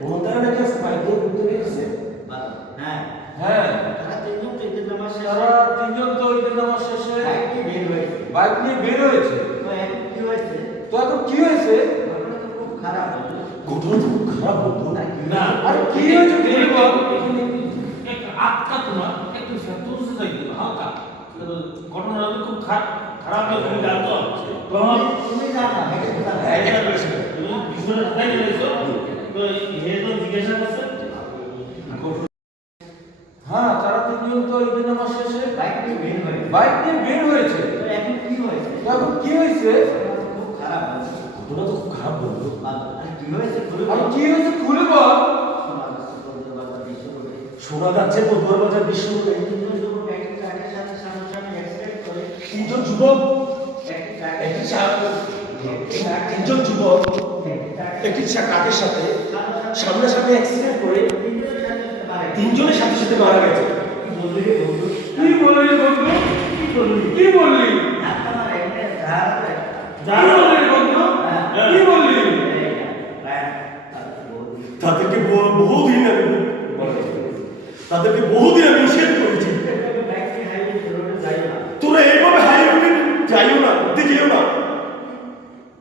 নাকি ঘুরতে বেরিয়েছে হ্যাঁ হ্যাঁ তারা তিনজন তো ঈদের নামাজ শেষে তারা তিনজন তো ঈদের নামাজ শেষে বাইক নিয়ে বের হয়েছে বাইক নিয়ে বের হয়েছে তো এখন কি হয়েছে তো এখন কি হয়েছে ঘটনা তো খুব খারাপ ঘটনা তো খুব খারাপ না আরে কি হয়েছে এখানে এক আটকা তোমার একটু হালকা ঘটনা খুব খারাপ খারাপ তুমি জানো এটা তো। হ্যাঁ, বিষয়টা তাই বলেছ তো হে তো জিজ্ঞাসা করছে হ্যাঁ তারা তিনজন তো ঈদের নামাজ শেষে বাইক নিয়ে বের হয়েছে। বাইক নিয়ে বের হয়েছে এখন কি হয়েছে? এখন কি হয়েছে খুব খারাপ ঘটনা তো খুব খারাপ বলতো কি হয়েছে খুলে আর কি হয়েছে খুলে বল। শোনা যাচ্ছে বলতে বাজার বিশ্বকোটে শোনা যাচ্ছে বদুয়ার বাজার বিশ্বরোডে তিনজন যুবক একটি তিনজন যুবক একটি ট্রাকের সাথে সামনাসামনি অ্যাক্সিডেন্ট করে তিনজনের সাথে সাথে মারা গেছে। কি বললি বন্ধু? কি বললি কি বললি? বন্ধু? কি বললি? তাদেরকে বহুদিন আমি তাদেরকে বহুদিন আমি নিষেধ করেছি তোরা এইভাবে হাইওয়ে যাইও না ঘুরতে যেও না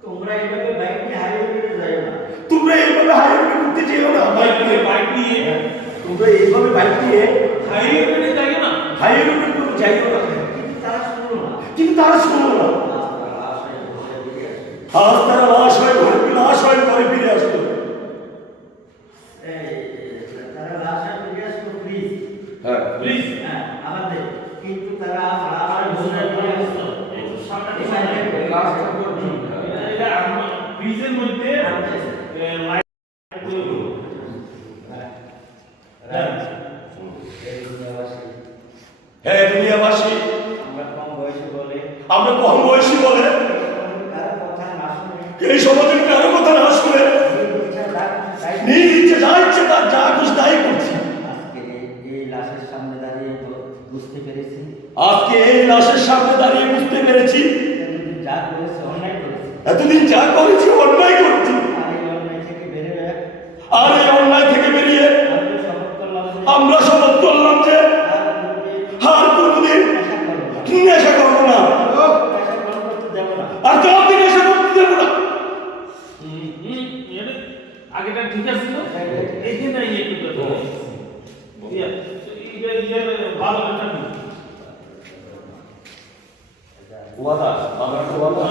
তোমরা এইভাবে বাইক নিয়ে হাইওয়ে যাইও না তোমরা এইভাবে হাইওয়ে ঘুরতে যেও না বাইক বাইক নিয়ে নিয়ে বাইক নিয়ে তোমরা এইভাবে বাইক হাইওয়ে যাই না? হাইওয়ে ঘুরতে যাইও না। কিন্তু তারা শুনলো না। আজ তারা লাশ হয়ে ঘরে লাশ হয়ে ঘরে ফিরে আসলো। হ্যাঁ প্লিজ হ্যাঁ। কিন্তু তারা আমার বুঝতে বোনের পারছ সামনে লাশটা করবি এটা আমরা ব্রিজের মধ্যে হ্যাঁ দুনিয়াবাসী আমরা কম বয়সে বলে। কারও কথা না শুনে এই সমাজের কারও কথা না শুনে ইচ্ছা তার তাই নিজ ইচ্ছে যা ইচ্ছে তার যা খুশি তাই করছি। আজকে এই- লাশের সামনে দাঁড়িয়ে বুঝতে পেরেছি। এতদিন যা করেছি অন্যায় করেছে। আগেটা ঠিক আছে তো? এই নাই একটু ইয়া, ইয়ে ভালো। ওয়াদা তো ওয়াদা।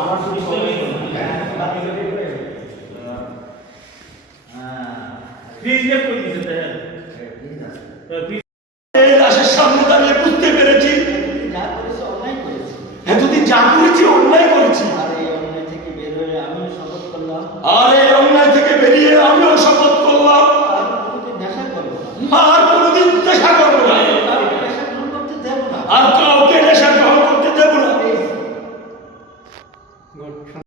আমার তো বিষয় নেই। হ্যাঁ সামনে দাঁড়িয়ে বুঝতে পেরেছি যা করেছে অন্যায় করেছে এতদিন যা করেছি অন্যায় করেছি আর এই অন্যায় থেকে বের হয়ে আমিও শপথ করলাম আর এই অন্যায় থেকে বেরিয়ে আমিও শপথ